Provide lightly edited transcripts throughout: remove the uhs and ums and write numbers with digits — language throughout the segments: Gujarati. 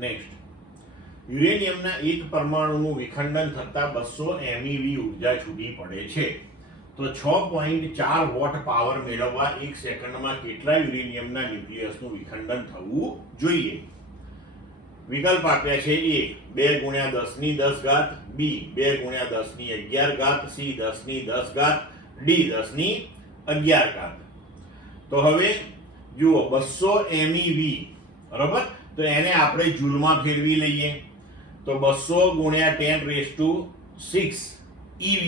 નેક્સ્ટ, યુરેનિયમના એક પરમાણુનું વિખંડન થતા 200 MeV ઉર્જા છૂટી પડે છે. તો 6.4 વોટ પાવર મેળવવા 1 સેકન્ડમાં કેટલા યુરેનિયમના ન્યુક્લિયસનું વિખંડન થવું જોઈએ? વિકલ્પ આપ્યા છે: A 2 × 10⁻10, B 2 × 10⁻11, C 10⁻10, D 10⁻11. તો હવે જુઓ, 200 MeV, બરાબર, તો એને આપણે જૂલમાં ફેરવી લઈએ. તો 200 × 10⁶ EV,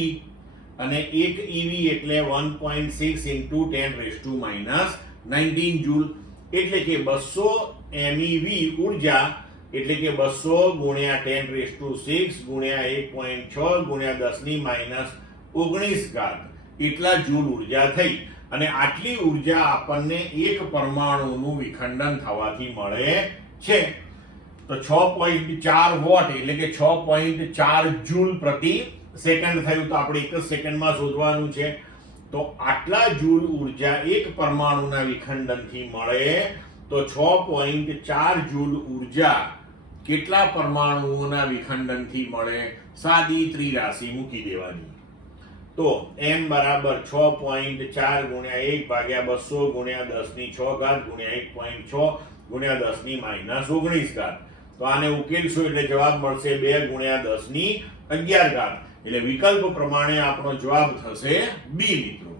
અને 1 EV એટલે 1.6 × 10⁻19 જૂલ. એટલે કે 200 MeV ઉર્જા એટલે કે 200 × 10⁶ × 1.6 × 10⁻19 એટલા જૂલ ઉર્જા થઈ. અને આટલી ઉર્જા આપણને એક પરમાણુનું વિખંડન થવાથી મળે છે. તો 6.4 વોટ એટલે કે 6.4 જૂલ પ્રતિ સેકન્ડ થયું. તો આપણે 1 સેકન્ડમાં શોધવાનું છે. તો આટલા જૂલ ઉર્જા એક પરમાણુના વિખંડનથી મળે. તો 6.4 જૂલ ઉર્જા કેટલા પરમાણુઓના વિખંડનથી મળે? સાદી ત્રિરાશિ મૂકી દેવાની. તો n બરાબર 6.4 × 1 / 200 × 10⁶ × 1.6 × 10⁻19. તો આને ઉકેલશો એટલે જવાબ મળશે 2 × 10⁻11. એટલે વિકલ્પ પ્રમાણે આપણો જવાબ થશે B મિત્રો.